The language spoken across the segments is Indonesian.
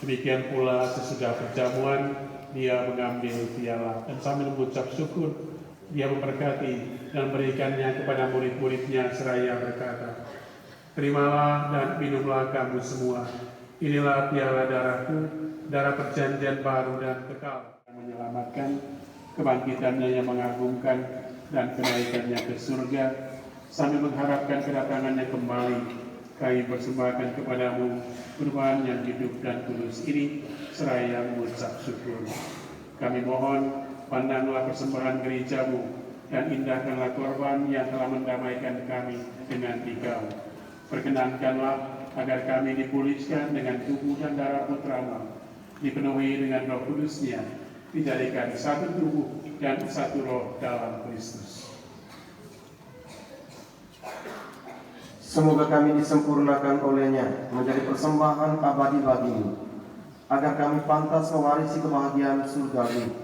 Demikian pula sesudah perjamuan, dia mengambil piala dan sambil mengucap syukur, dia memberkati dan memberikannya kepada murid-muridnya seraya berkata, "Terimalah dan minumlah kamu semua. Inilah piala darahku, darah perjanjian baru dan kekal, yang menyelamatkan, kebangkitannya yang mengagumkan, dan kenaikannya ke surga, sambil mengharapkan kedatangannya kembali. Kami persembahkan kepadamu kurban yang hidup dan kudus ini, seraya mengucap syukur. Kami mohon, pandanglah persembahan gerejamu, dan indahkanlah korban yang telah mendamaikan kami dengan Dikau. Perkenankanlah agar kami dipulihkan dengan tubuh dan darah Putramu, dipenuhi dengan Roh Kudus-Nya, dijadikan satu tubuh dan satu roh dalam Kristus. Semoga kami disempurnakan olehnya menjadi persembahan abadi bagimu, agar kami pantas mewarisi kebahagiaan surgawi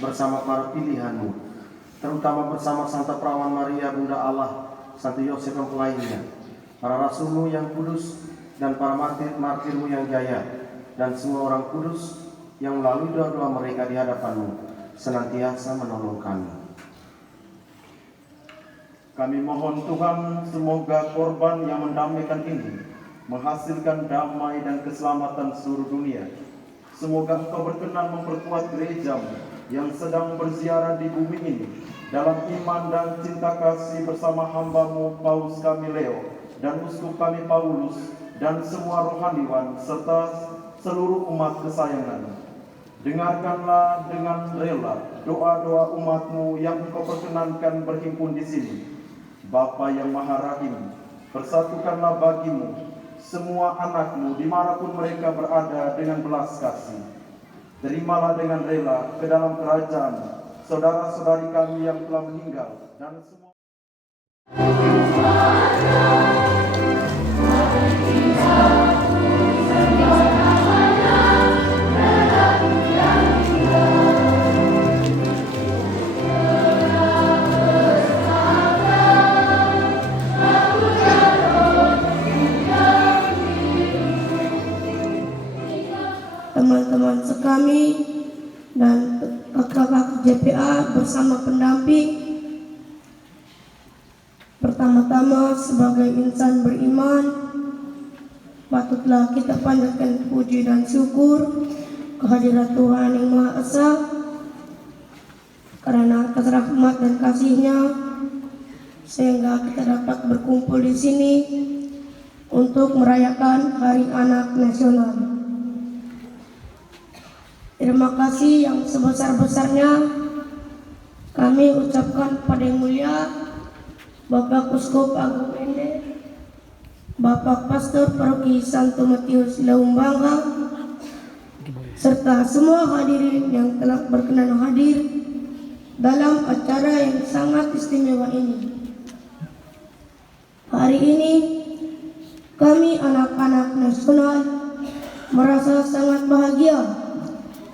bersama para pilihanmu, terutama bersama Santa Perawan Maria Bunda Allah, Santo Yosef mempelainya, para rasulmu yang kudus, dan para martir-martirmu yang jaya, dan semua orang kudus yang melalui doa-doa mereka di hadapanmu senantiasa menolong kami. Kami mohon Tuhan, semoga korban yang mendamaikan ini menghasilkan damai dan keselamatan seluruh dunia. Semoga Engkau berkenan memperkuat gereja-Mu yang sedang berziarah di bumi ini dalam iman dan cinta kasih bersama hamba-Mu Paus kami Leo dan Uskup kami Paulus dan semua rohaniwan serta seluruh umat kesayangan. Dengarkanlah dengan rela doa-doa umat-Mu yang Engkau perkenankan berhimpun di sini. Bapa yang Maha Rahim, persatukanlah bagimu semua anak-Mu dimanapun mereka berada dengan belas kasih. Terimalah dengan rela ke dalam kerajaan saudara-saudari kami yang telah meninggal dan semua. Teman-teman sekami dan kakak-kakak JPA bersama pendamping, pertama-tama sebagai insan beriman, patutlah kita panjatkan puji dan syukur kehadirat Tuhan yang Maha Esa, karena atas rahmat dan kasih-Nya sehingga kita dapat berkumpul di sini untuk merayakan Hari Anak Nasional. Terima kasih yang sebesar-besarnya kami ucapkan kepada Yang Mulia Bapak Uskup Agung Ende, Bapak Pastor Paroki Santo Matius Laumbangga, serta semua hadirin yang telah berkenan hadir dalam acara yang sangat istimewa ini. Hari ini kami anak-anak nasional merasa sangat bahagia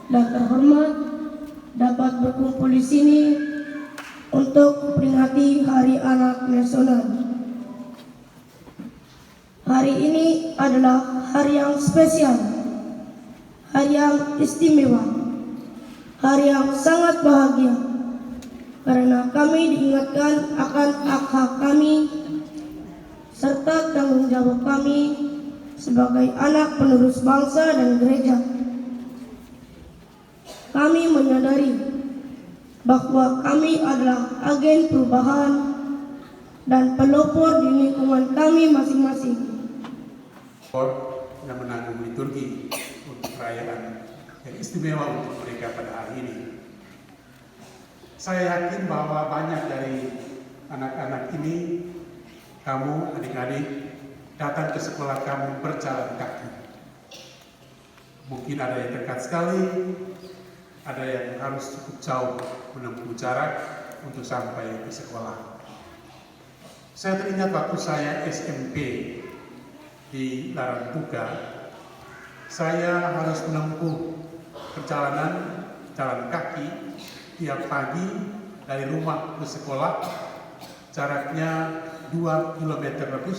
dan terhormat dapat berkumpul di sini untuk memperingati Hari Anak Nasional. Hari ini adalah hari yang spesial, hari yang istimewa, hari yang sangat bahagia, karena kami diingatkan akan hak-hak kami serta tanggung jawab kami sebagai anak penerus bangsa dan gereja. Kami menyadari bahwa kami adalah agen perubahan dan pelopor di lingkungan kami masing-masing. Yang menanggung liturgi untuk perayaan yang istimewa untuk mereka pada hari ini. Saya yakin bahwa banyak dari anak-anak ini, kamu adik-adik, datang ke sekolah kamu berjalan kaki. Mungkin ada yang dekat sekali, ada yang harus cukup jauh menempuh jarak untuk sampai ke sekolah. Saya teringat waktu saya SMP di Larangtuga, saya harus menempuh perjalanan jalan kaki tiap pagi dari rumah ke sekolah, jaraknya 2 km lebih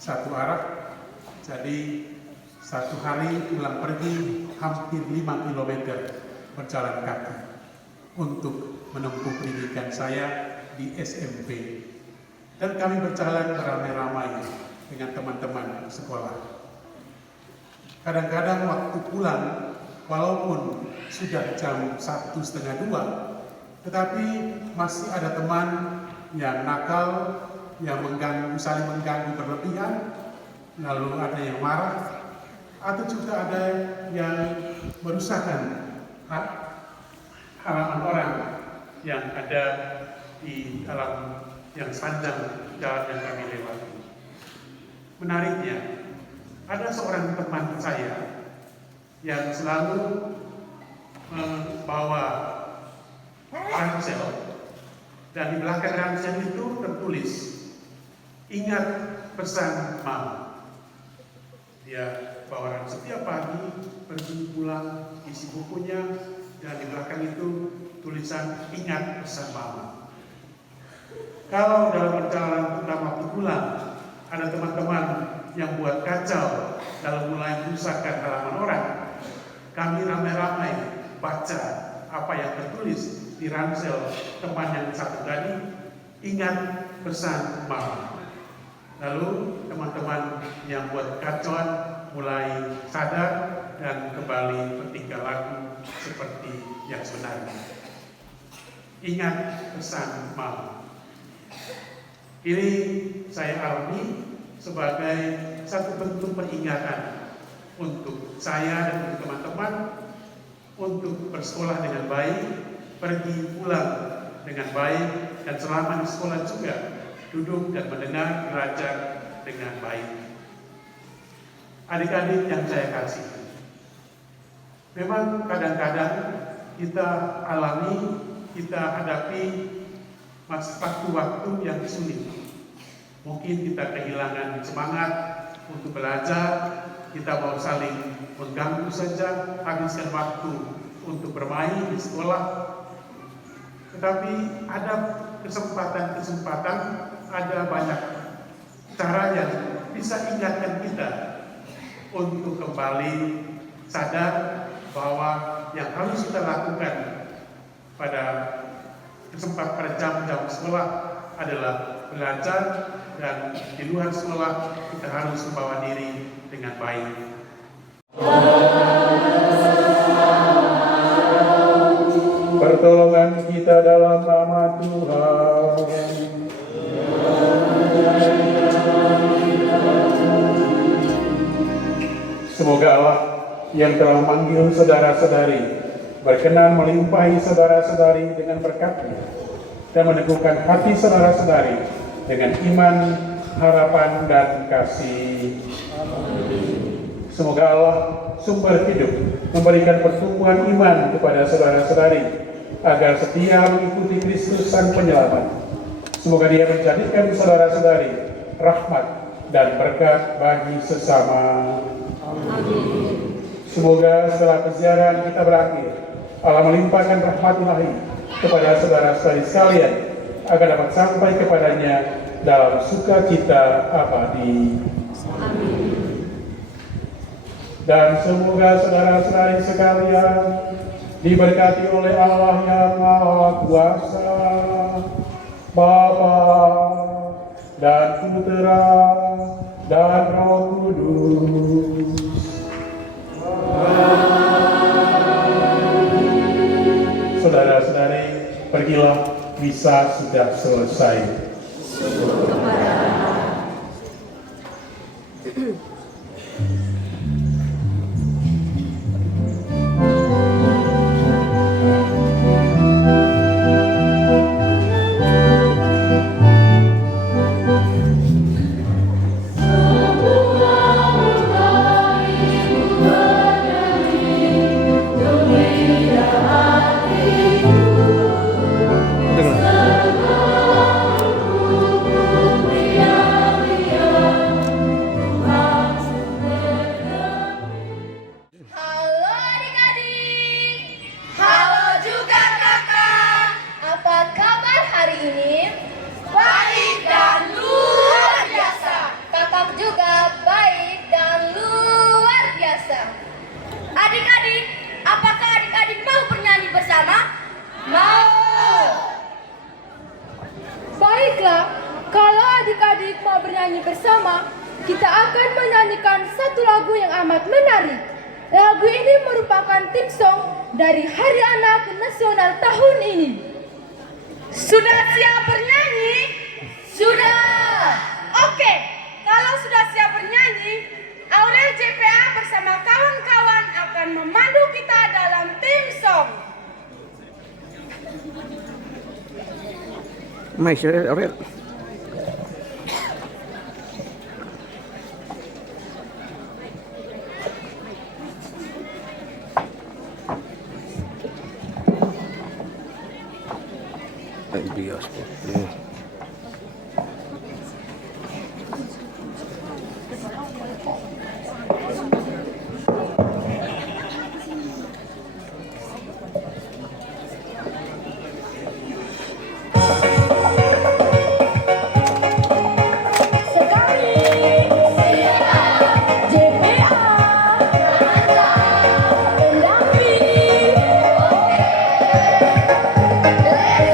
satu arah, jadi Satu hari pulang pergi hampir 5 kilometer berjalan kaki untuk menempuh pendidikan saya di SMP. Dan kami berjalan beramai-ramai dengan teman-teman sekolah. Kadang-kadang waktu pulang, walaupun sudah jam 1:30, tetapi masih ada teman yang nakal, yang saling mengganggu berlebihan, lalu ada yang marah, atau juga ada yang merusakkan halaman orang yang ada di dalam yang sepanjang jalan yang kami lewati. Menariknya, ada seorang teman saya yang selalu membawa ransel, dan di belakang ransel itu tertulis, "Ingat pesan Mama." Dia bawa setiap pagi, pergi pulang, isi bukunya, dan di belakang itu tulisan, "Ingat pesan Mama." Kalau dalam perjalanan tentang waktu pulang, ada teman-teman yang buat kacau dalam mulai merusakkan halaman orang, kami ramai-ramai baca apa yang tertulis di ransel teman yang satu tadi, "Ingat pesan Mama." Lalu teman-teman yang buat kacauan mulai sadar dan kembali bertingkah laku seperti yang sebenarnya. Ingat pesan Mama. Ini saya alami sebagai satu bentuk peringatan untuk saya dan untuk teman-teman untuk bersekolah dengan baik, pergi pulang dengan baik, dan selama di sekolah juga duduk dan mendengar, belajar dengan baik. Adik-adik yang saya kasih, memang kadang-kadang kita alami, kita hadapi waktu-waktu yang sulit. Mungkin kita kehilangan semangat untuk belajar, kita mau saling mengganggu saja, habiskan waktu untuk bermain di sekolah. Tetapi ada kesempatan-kesempatan, ada banyak cara yang bisa ingatkan kita untuk kembali sadar bahwa yang harus kita lakukan pada jam-jam sekolah adalah belajar, dan di luar sekolah kita harus membawa diri dengan baik. Pertolongan kita dalam nama Tuhan. Semoga Allah yang telah memanggil saudara-saudari berkenan melimpahi saudara-saudari dengan berkat-Nya dan meneguhkan hati saudara-saudari dengan iman, harapan, dan kasih. Semoga Allah sumber hidup memberikan pertumbuhan iman kepada saudara-saudari agar setia mengikuti Kristus Sang Penyelamat. Semoga Dia menjadikan saudara-saudari rahmat dan berkat bagi sesama. Amin. Semoga setelah peziarah kita berakhir, Allah melimpahkan rahmat ilahi kepada saudara-saudari sekalian agar dapat sampai kepadanya dalam sukacita abadi. Amin. Dan semoga saudara-saudari sekalian diberkati oleh Allah yang Maha Kuasa, Bapa dan Putera dan Roh Kudus. Saudara-saudari, pergilah, misa sudah selesai. bernyanyi bersama, kita akan menyanyikan satu lagu yang amat menarik. Lagu ini merupakan tim song dari Hari Anak Nasional tahun ini. Sudah siap bernyanyi? Sudah. Oke, kalau sudah siap bernyanyi, Aurel JPA bersama kawan-kawan akan memandu kita dalam tim song. Aurel. Bios po. Let's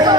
go!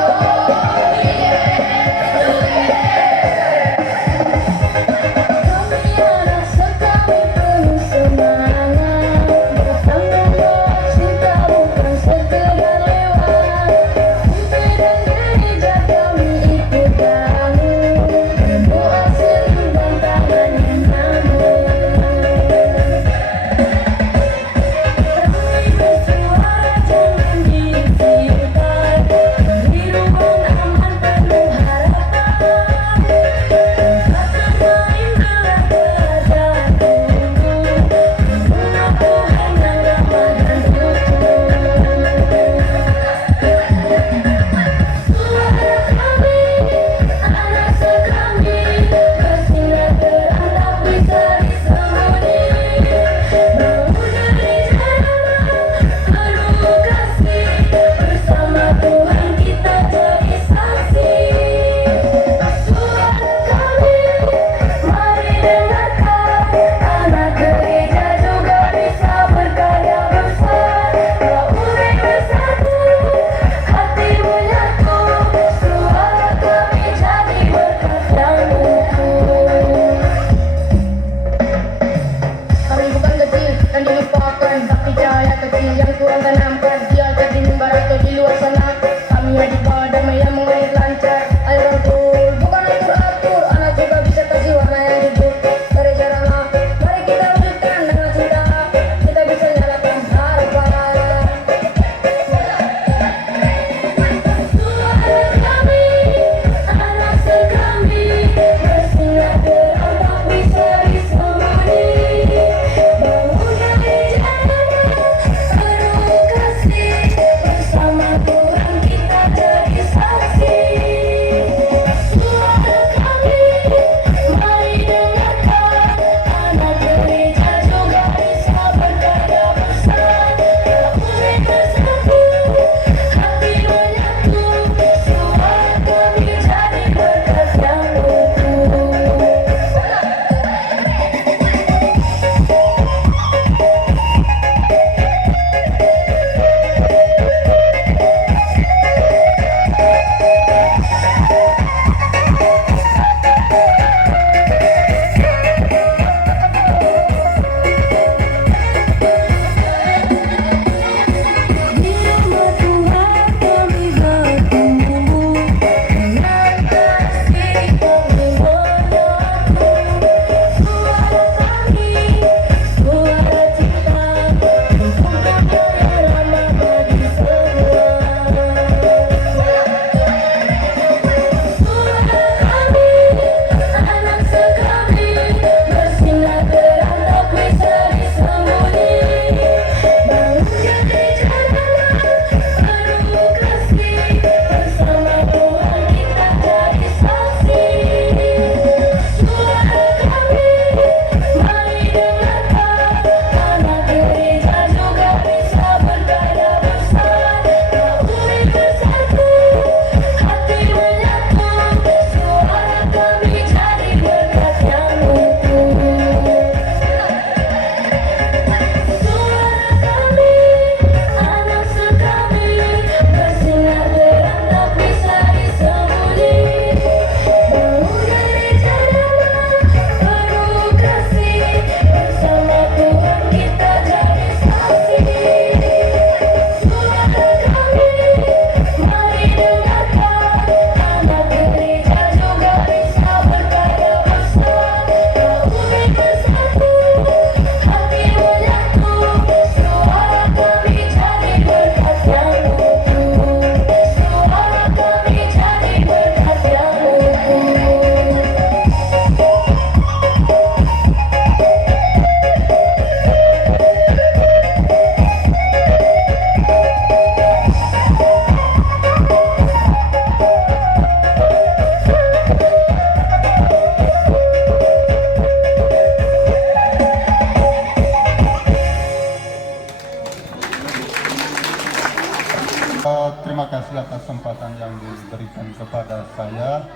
atas kesempatan yang diberikan kepada saya.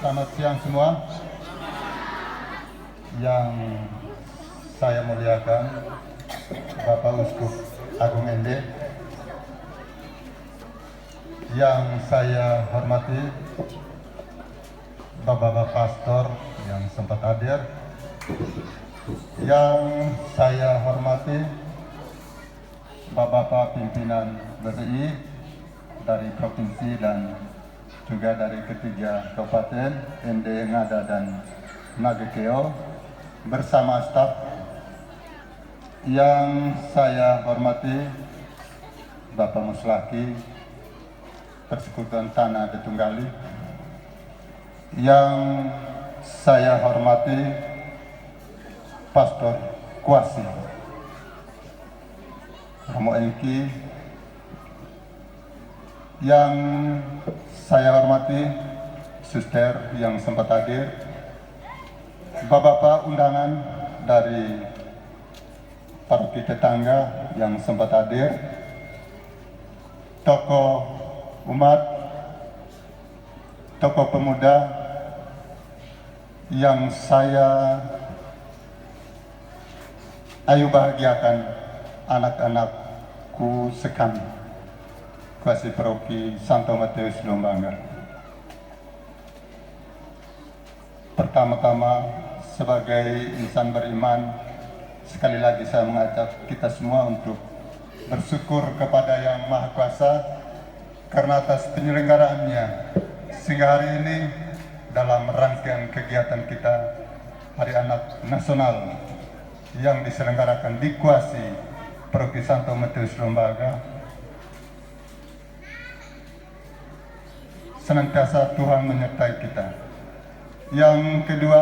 Selamat siang semua. Yang saya muliakan Bapak Uskup Agung Ende, yang saya hormati Bapak-bapak pastor yang sempat hadir, yang saya hormati Bapak-bapak pimpinan BPI dari provinsi dan juga dari ketiga kabupaten Ende, Ngada, dan Nagekeo, bersama staf. Yang saya hormati Bapak Muslaki Persekutuan Tanah Detunggali, yang saya hormati Pastor Kuasi Romo Engki, yang saya hormati suster yang sempat hadir, bapak-bapak undangan dari paroki tetangga yang sempat hadir, tokoh umat, tokoh pemuda yang saya ayu bahagiakan, anak-anakku sekami, kuasi paroki Santo Matius Lombanga. Pertama-tama, sebagai insan beriman, sekali lagi saya mengajak kita semua untuk bersyukur kepada Yang Maha Kuasa karena atas penyelenggaraannya sehingga hari ini dalam rangkaian kegiatan kita Hari Anak Nasional yang diselenggarakan di Kuasi Paroki Santo Matius Lombanga, senantiasa Tuhan menyertai kita. Yang kedua,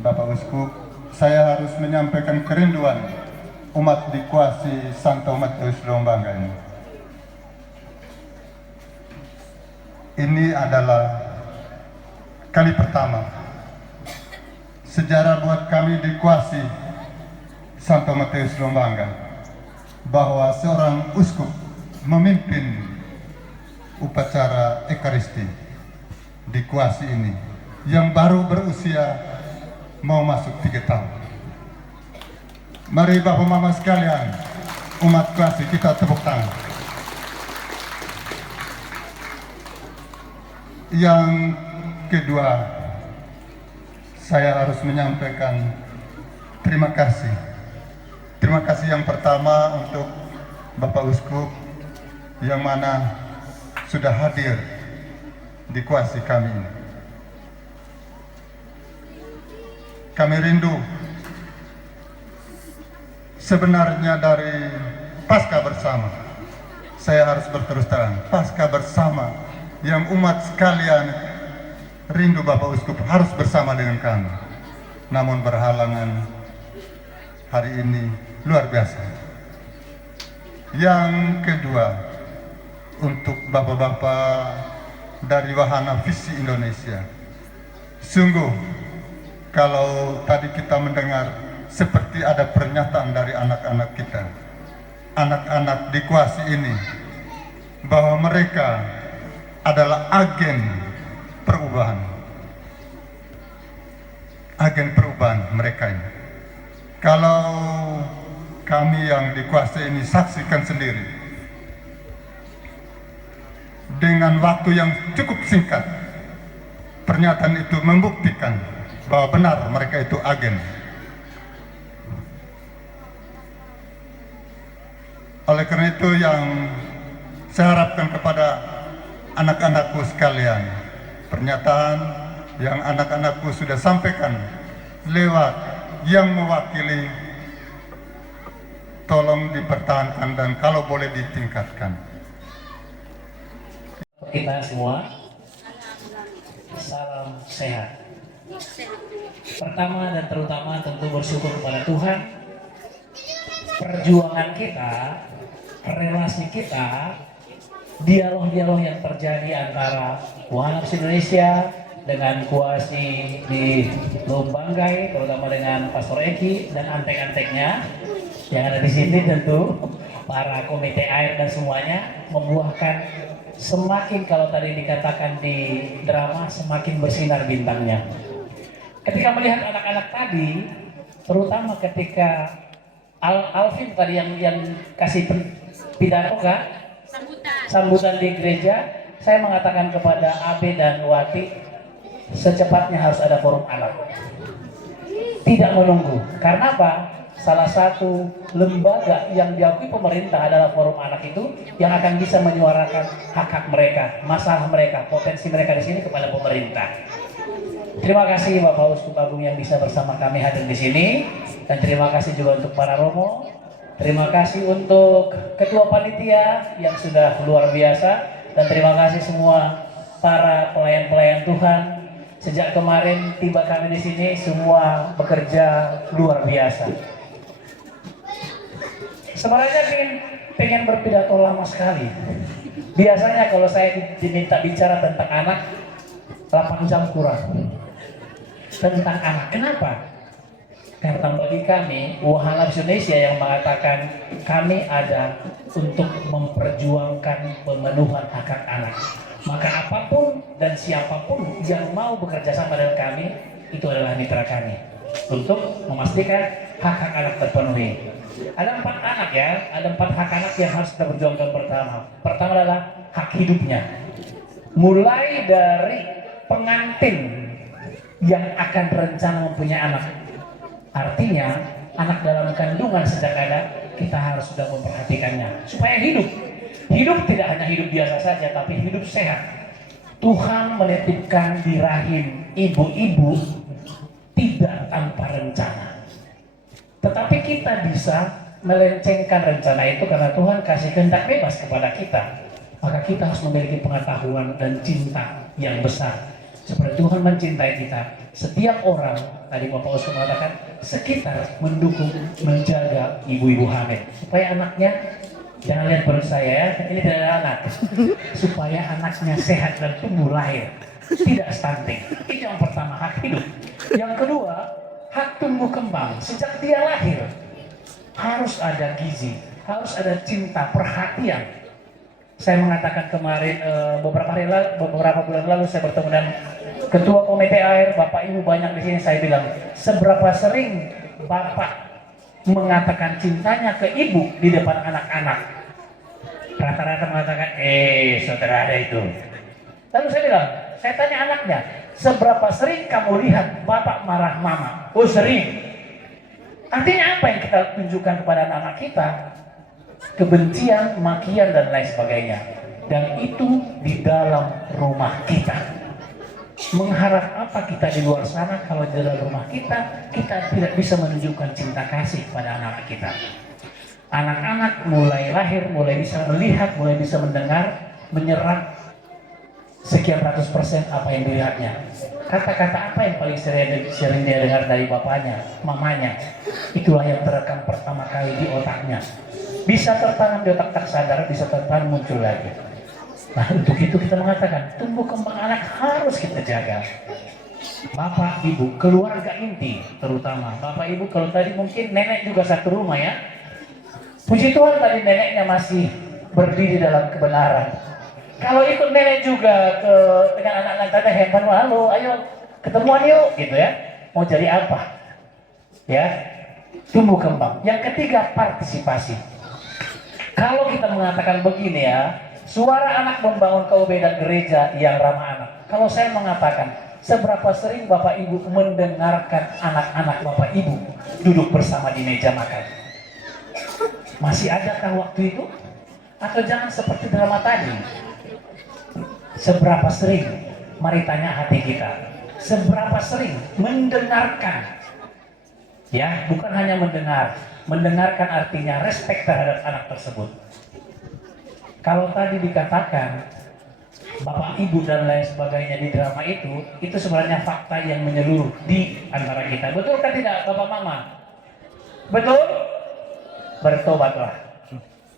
Bapak Uskup, saya harus menyampaikan kerinduan umat di Kuasi Santo Matius Lombanga ini. Ini adalah kali pertama sejarah buat kami di Kuasi Santo Matius Lombanga bahwa seorang uskup memimpin upacara Ekaristi di Kuasi ini yang baru berusia mau masuk 3 tahun. Mari Bapak Mama sekalian, umat Kuasi, kita tepuk tangan. Yang kedua, saya harus menyampaikan terima kasih. Terima kasih yang pertama untuk Bapak Uskup yang mana sudah hadir di Kuasi kami ini. Kami rindu sebenarnya dari Pasca Bersama. Saya harus berterus terang, Pasca Bersama yang umat sekalian rindu Bapak Uskup harus bersama dengan kami. Namun berhalangan hari ini luar biasa. Yang kedua, untuk bapak-bapak dari Wahana Visi Indonesia. Sungguh, kalau tadi kita mendengar seperti ada pernyataan dari anak-anak kita, anak-anak di Kuasi ini, bahwa mereka adalah agen perubahan. Agen perubahan mereka ini. Kalau kami yang di Kuasi ini saksikan sendiri, dengan waktu yang cukup singkat, pernyataan itu membuktikan bahwa benar mereka itu agen. Oleh karena itu yang saya harapkan kepada anak-anakku sekalian, pernyataan yang anak-anakku sudah sampaikan lewat yang mewakili, tolong dipertahankan dan kalau boleh ditingkatkan. Kita semua, salam sehat. Pertama dan terutama tentu bersyukur kepada Tuhan. Perjuangan kita, relasi kita, dialog-dialog yang terjadi antara Wahana Visi Indonesia dengan Kuasi di Lombanggai, terutama dengan Pastor Eki dan antek-anteknya yang ada di sini tentu para komite air dan semuanya membuahkan semakin, kalau tadi dikatakan di drama, semakin bersinar bintangnya. Ketika melihat anak-anak tadi, terutama ketika Alvin tadi yang kasih pidato kan, sambutan di gereja, saya mengatakan kepada Abe dan Wati, secepatnya harus ada forum anak. Tidak menunggu. Karena apa? Salah satu lembaga yang diakui pemerintah adalah forum anak itu yang akan bisa menyuarakan hak-hak mereka, masalah mereka, potensi mereka di sini kepada pemerintah. Terima kasih Bapak Uskup Agung yang bisa bersama kami hadir di sini, dan terima kasih juga untuk para romo. Terima kasih untuk ketua panitia yang sudah luar biasa, dan terima kasih semua para pelayan-pelayan Tuhan. Sejak kemarin tiba kami di sini, semua bekerja luar biasa. Sebenarnya pengen berpidato lama sekali. Biasanya kalau saya diminta bicara tentang anak, 8 jam kurang. Tentang anak, kenapa? Karena bagi kami, Wahala Indonesia yang mengatakan kami ada untuk memperjuangkan pemenuhan hak anak. Maka apapun dan siapapun yang mau bekerja sama dengan kami, itu adalah mitra kami untuk memastikan hak-hak anak terpenuhi. Ada 4 anak ya, ada 4 hak anak yang harus kita perjuangkan pertama. Pertama adalah hak hidupnya. Mulai dari pengantin yang akan berencana mempunyai anak. Artinya, anak dalam kandungan sejak ada, kita harus sudah memperhatikannya supaya hidup. Hidup tidak hanya hidup biasa saja, tapi hidup sehat. Tuhan menitipkan di rahim ibu-ibu tidak tanpa rencana. Tetapi kita bisa melencengkan rencana itu karena Tuhan kasih kehendak bebas kepada kita. Maka kita harus memiliki pengetahuan dan cinta yang besar. Seperti Tuhan mencintai kita. Setiap orang, tadi Bapak Uskup mengatakan, sekitar mendukung, menjaga ibu-ibu hamil. Supaya anaknya, jangan lihat perut saya ya, ini tidak ada anak. Supaya anaknya sehat dan tumbuh lahir. Tidak stunting. Itu yang pertama, hak hidup. Yang kedua, hak tumbuh kembang. Sejak dia lahir, harus ada gizi, harus ada cinta, perhatian. Saya mengatakan kemarin, beberapa bulan lalu saya bertemu dengan Ketua Komite Air, Bapak Ibu banyak di sini. Saya bilang, seberapa sering Bapak mengatakan cintanya ke ibu di depan anak-anak? Rata-rata mengatakan, saudara ada itu. Lalu saya bilang, saya tanya anaknya, seberapa sering kamu lihat Bapak marah mama? Oh sering. Artinya apa yang kita tunjukkan kepada anak-anak kita? Kebencian, makian, dan lain sebagainya. Dan itu di dalam rumah kita. Mengharap apa kita di luar sana kalau di dalam rumah kita tidak bisa menunjukkan cinta kasih pada anak-anak kita. Anak-anak mulai lahir, mulai bisa melihat, mulai bisa mendengar, menyerap sekian ratus% apa yang dilihatnya. Kata-kata apa yang paling sering dia dengar dari bapaknya, mamanya, itulah yang terekam pertama kali di otaknya. Bisa tertanam di otak tak sadar, bisa tertanam muncul lagi. Nah untuk itu kita mengatakan tumbuh kembang anak harus kita jaga. Bapak, ibu, keluarga inti terutama. Bapak, ibu, kalau tadi mungkin nenek juga satu rumah ya. Puji Tuhan tadi neneknya masih berdiri dalam kebenaran. Kalau ikut nenek juga dengan anak-anak tadi hebat, halo, ayo ketemuan yuk, gitu ya. Mau jadi apa? Ya, tumbuh kembang. Yang ketiga, partisipasi. Kalau kita mengatakan begini ya, suara anak membangun KUB dan gereja yang ramah anak. Kalau saya mengatakan, seberapa sering Bapak Ibu mendengarkan anak-anak Bapak Ibu duduk bersama di meja makan? Masih adakah waktu itu? Atau jangan seperti drama tadi? Seberapa sering? Mari tanya hati kita. Seberapa sering mendengarkan? Ya, bukan hanya mendengar. Mendengarkan artinya respect terhadap anak tersebut. Kalau tadi dikatakan Bapak Ibu dan lain sebagainya di drama itu sebenarnya fakta yang menyeluruh di antara kita. Betul kan tidak Bapak Mama? Betul? Bertobatlah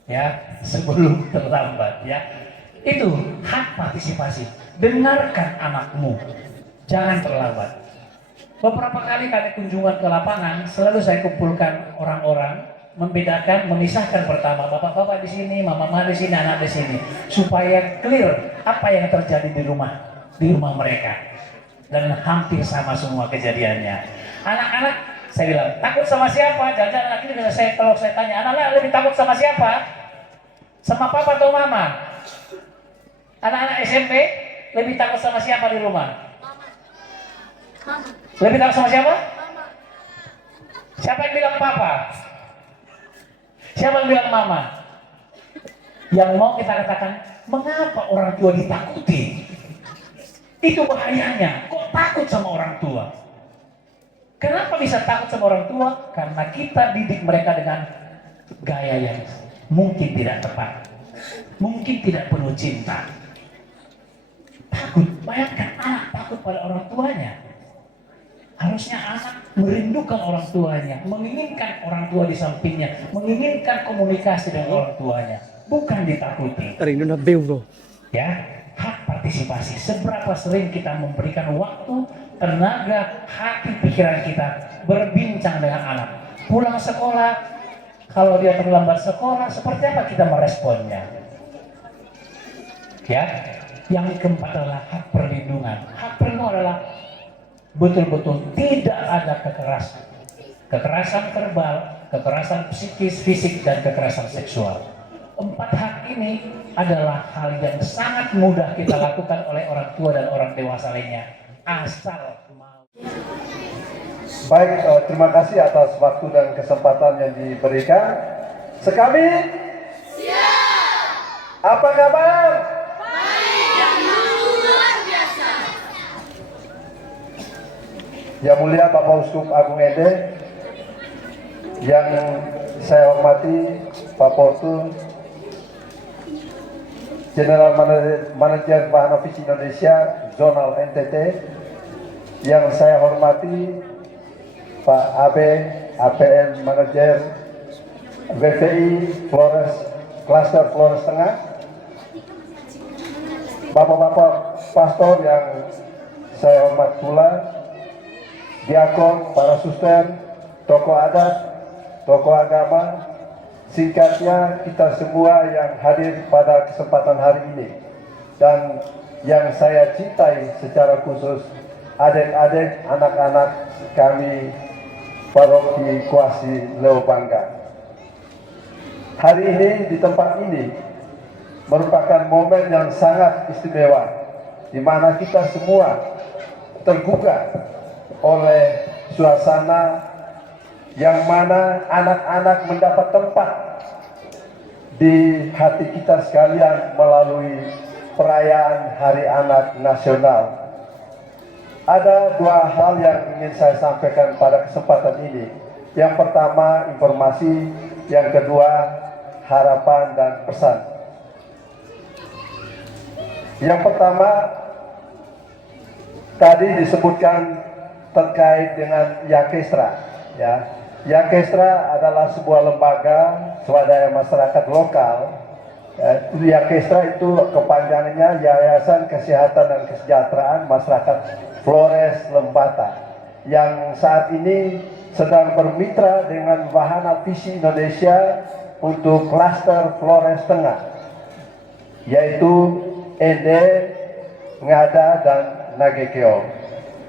ya sebelum terlambat ya. Itu hak partisipasi. Dengarkan anakmu, jangan terlambat. Beberapa kali kami kunjungan ke lapangan, selalu saya kumpulkan orang-orang membedakan, memisahkan pertama bapak-bapak di sini, mama-mama di sini, anak di sini, supaya clear apa yang terjadi di rumah mereka. Dan hampir sama semua kejadiannya. Anak-anak, saya bilang, takut sama siapa? Jangan anak ini kalau saya tanya, anak-anak lebih takut sama siapa? Sama papa atau mama? Anak-anak SMP lebih takut sama siapa di rumah? Lebih takut sama siapa? Siapa yang bilang papa? Siapa yang bilang mama? Yang mau kita katakan, mengapa orang tua ditakuti? Itu bahayanya. Kok takut sama orang tua? Kenapa bisa takut sama orang tua? Karena kita didik mereka dengan gaya yang mungkin tidak tepat, mungkin tidak penuh cinta. Takut, bayangkan anak takut pada orang tuanya. Harusnya anak merindukan orang tuanya, menginginkan orang tua di sampingnya, menginginkan komunikasi dengan orang tuanya, bukan ditakuti. Rindu na bro. Ya, hak partisipasi. Seberapa sering kita memberikan waktu, tenaga, hati, pikiran kita berbincang dengan anak. Pulang sekolah, kalau dia terlambat sekolah, seperti apa kita meresponnya? Ya, yang keempat adalah hak perlindungan. Hak perlindungan adalah betul-betul tidak ada kekerasan. Kekerasan verbal, kekerasan psikis, fisik, dan kekerasan seksual. 4 hak ini adalah hal yang sangat mudah kita lakukan oleh orang tua dan orang dewasa lainnya, asal mau. Baik, terima kasih atas waktu dan kesempatan yang diberikan. Sekali. Siap. Apa kabar? Baik dan luar biasa. Yang mulia Bapak Uskup Agung Ende, yang saya hormati Pak Portu, General Manager Bahana Visi Indonesia, Zonal NTT, yang saya hormati Pak Abe, APM Manager BVI Flores, Cluster Flores Tengah, Bapak-bapak pastor yang saya hormat pula, diakon, para suster, tokoh adat, tokoh agama, singkatnya kita semua yang hadir pada kesempatan hari ini, dan yang saya cintai secara khusus adik-adik, anak-anak kami Paroki Kuasi Leo Bangga. Hari ini di tempat ini merupakan momen yang sangat istimewa, di mana kita semua tergugah oleh suasana yang mana anak-anak mendapat tempat di hati kita sekalian melalui perayaan Hari Anak Nasional. Ada 2 hal yang ingin saya sampaikan pada kesempatan ini. Yang pertama informasi, yang kedua harapan dan pesan. Yang pertama tadi disebutkan terkait dengan Yakestra, ya. Yakestra adalah sebuah lembaga swadaya masyarakat lokal. Yakestra itu kepanjangannya Yayasan Kesehatan dan Kesejahteraan Masyarakat Flores Lembata, yang saat ini sedang bermitra dengan Bahana Visi Indonesia untuk klaster Flores Tengah, yaitu Ende, Ngada, dan Nagekeo.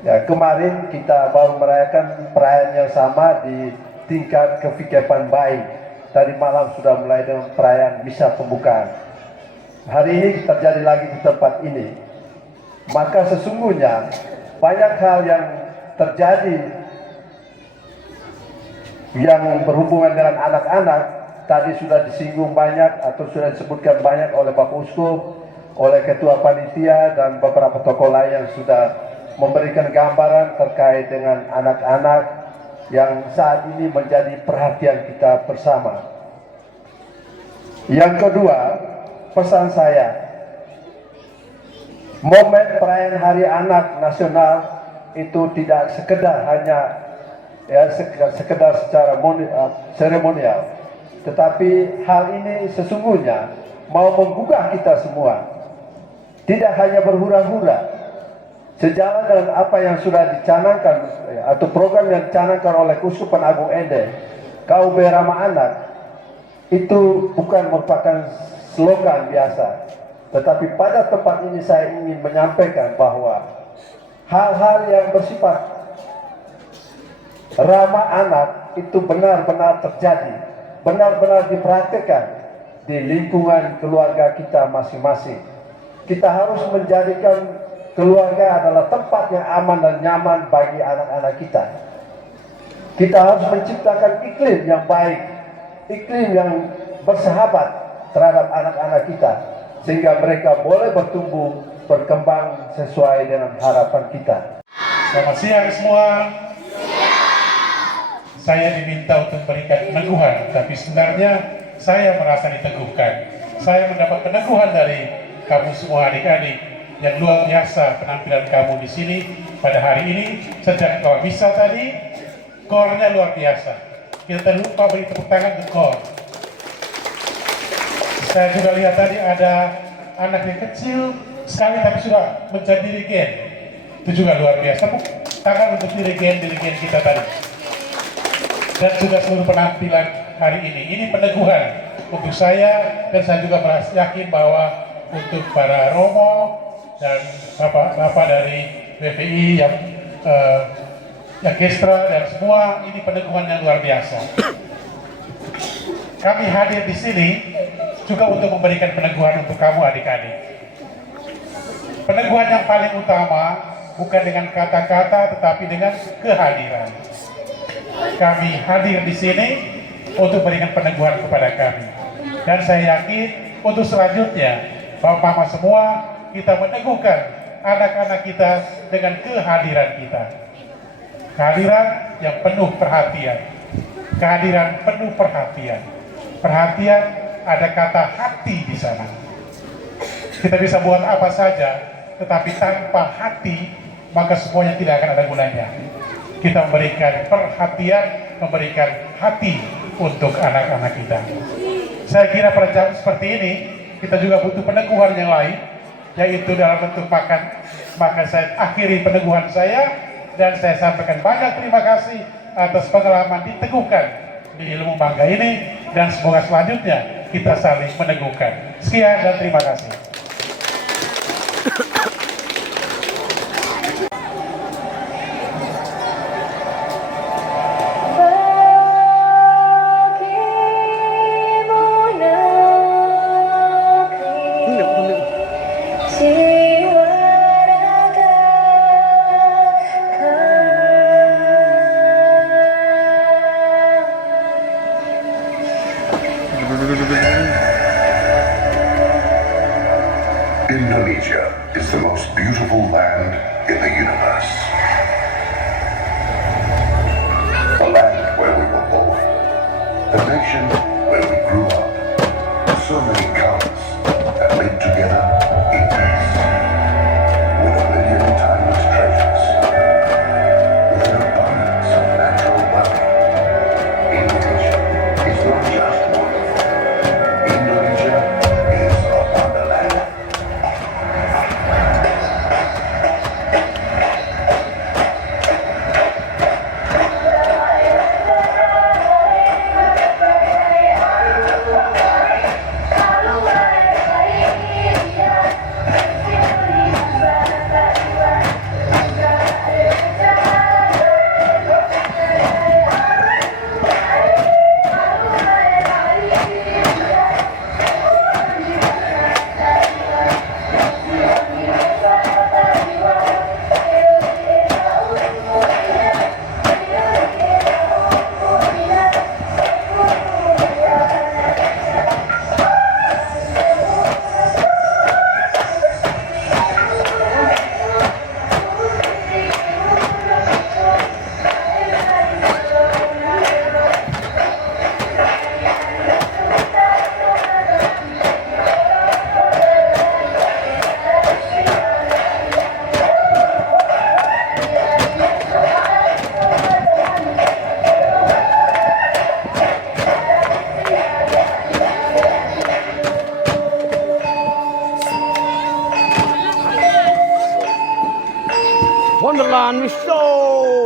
Ya, kemarin kita baru merayakan perayaan yang sama di tingkat kevikepan baik. Tadi malam sudah mulai dengan perayaan misa pembukaan. Hari ini terjadi lagi di tempat ini. Maka sesungguhnya banyak hal yang terjadi yang berhubungan dengan anak-anak. Tadi sudah disinggung banyak atau sudah disebutkan banyak oleh Bapak Uskup, oleh Ketua Panitia, dan beberapa tokoh lain yang sudah memberikan gambaran terkait dengan anak-anak yang saat ini menjadi perhatian kita bersama. Yang kedua, pesan saya, momen perayaan Hari Anak Nasional itu tidak sekedar hanya sekedar secara seremonial, tetapi hal ini sesungguhnya mau menggugah kita semua, tidak hanya berhura-hura. Sejalan dengan apa yang sudah dicanangkan atau program yang dicanangkan oleh Keuskupan Agung Ende, KUB Ramah Anak itu bukan merupakan slogan biasa, tetapi pada tempat ini saya ingin menyampaikan bahwa hal-hal yang bersifat ramah anak itu benar-benar terjadi, benar-benar dipraktikkan di lingkungan keluarga kita masing-masing. Kita harus menjadikan keluarga adalah tempat yang aman dan nyaman bagi anak-anak kita. Kita harus menciptakan iklim yang baik, iklim yang bersahabat terhadap anak-anak kita, sehingga mereka boleh bertumbuh, berkembang sesuai dengan harapan kita. Selamat siang semua. Saya diminta untuk memberikan peneguhan, tapi sebenarnya saya merasa diteguhkan. Saya mendapat peneguhan dari kamu semua adik-adik. Yang luar biasa penampilan kamu di sini pada hari ini. Sejak awal misa tadi, kornya luar biasa. Kita terlupa beri tepuk tangan untuk kor. Saya juga lihat tadi ada anak yang kecil sekali tapi sudah menjadi dirigen. Itu juga luar biasa. Tepuk tangan untuk dirigen kita tadi. Dan juga seluruh penampilan hari ini. Ini peneguhan untuk saya, dan saya juga merasa yakin bahwa untuk para Romo dan bapak-bapak dari BPI yang Yakestra dan semua, ini peneguhan yang luar biasa. Kami hadir di sini juga untuk memberikan peneguhan untuk kamu adik-adik. Peneguhan yang paling utama bukan dengan kata-kata tetapi dengan kehadiran. Kami hadir di sini untuk memberikan peneguhan kepada kami. Dan saya yakin untuk selanjutnya Bapak-Mama semua, kita meneguhkan anak-anak kita dengan kehadiran kita. Kehadiran yang penuh perhatian. Kehadiran penuh perhatian. Perhatian, ada kata hati di sana. Kita bisa buat apa saja, tetapi tanpa hati, maka semuanya tidak akan ada gunanya. Kita memberikan perhatian, memberikan hati untuk anak-anak kita. Saya kira pada jam seperti ini, kita juga butuh peneguhan yang lain, yaitu dalam bentuk makan. Maka saya akhiri peneguhan saya, dan saya sampaikan banyak terima kasih atas pengalaman diteguhkan di ilmu mangga ini, dan semoga selanjutnya kita saling meneguhkan. Sekian dan terima kasih. Indonesia is the most beautiful land in the universe. The land where we were born. The nation where we grew up. So many colors that live together in peace. With a million timeless treasures. With an abundance of natural wealth. Indonesia is not just wonderful. Indonesia is a wonderland. Wonderland, we show.